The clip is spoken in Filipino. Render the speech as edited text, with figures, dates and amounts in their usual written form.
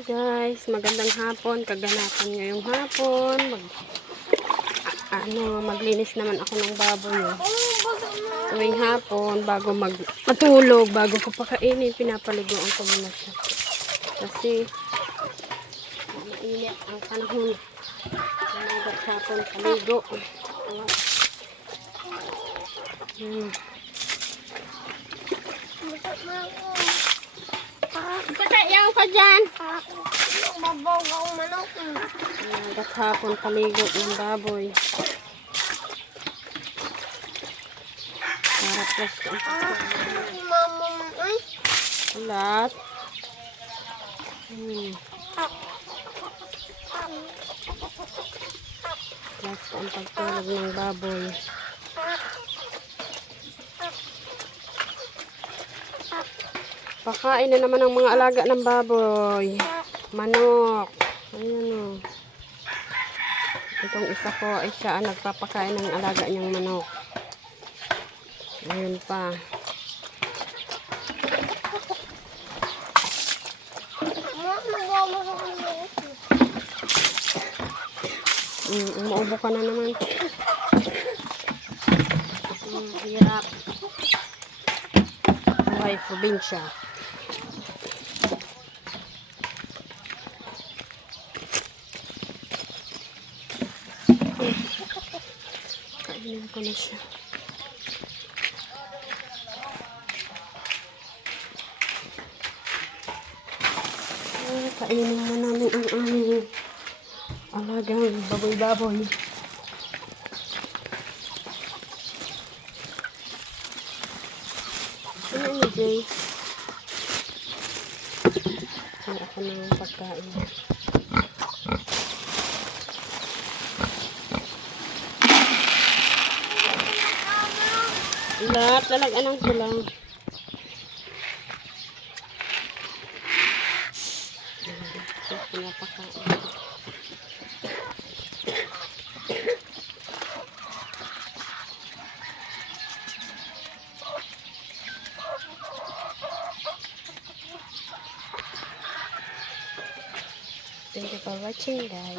Hi guys, magandang hapon, kaganapan ngayong hapon. Maglinis naman ako ng baboy. Tuwing hapon, bago matulog, bago ko pakainin, pinapaliguan ko muna siya. Kasi mainit ang panahon. Hanggang hapon, paligo. Katayaw ka dyan. Mabaw manok. Hanggang hapon, paligo ng baboy. Para plus ka. Mama, ay. Ulat. Plus ka ang pagtulog ng baboy. Pakain na naman ang mga alaga ng baboy. Manok. Ayan o. Itong isa ko ay siya ang nagpapakain ng alaga niyang manok. Ayun pa. Umuubo ka na naman. Hirap. Buhay probinsya. Kainin ko na siya. Kainin na namin ang aming alagang baboy-baboy. Ano ni Jay? Kaya ako ng pagkain. Lahat, lalagyan ko lang. Pinapakain. Thank you for watching, guys.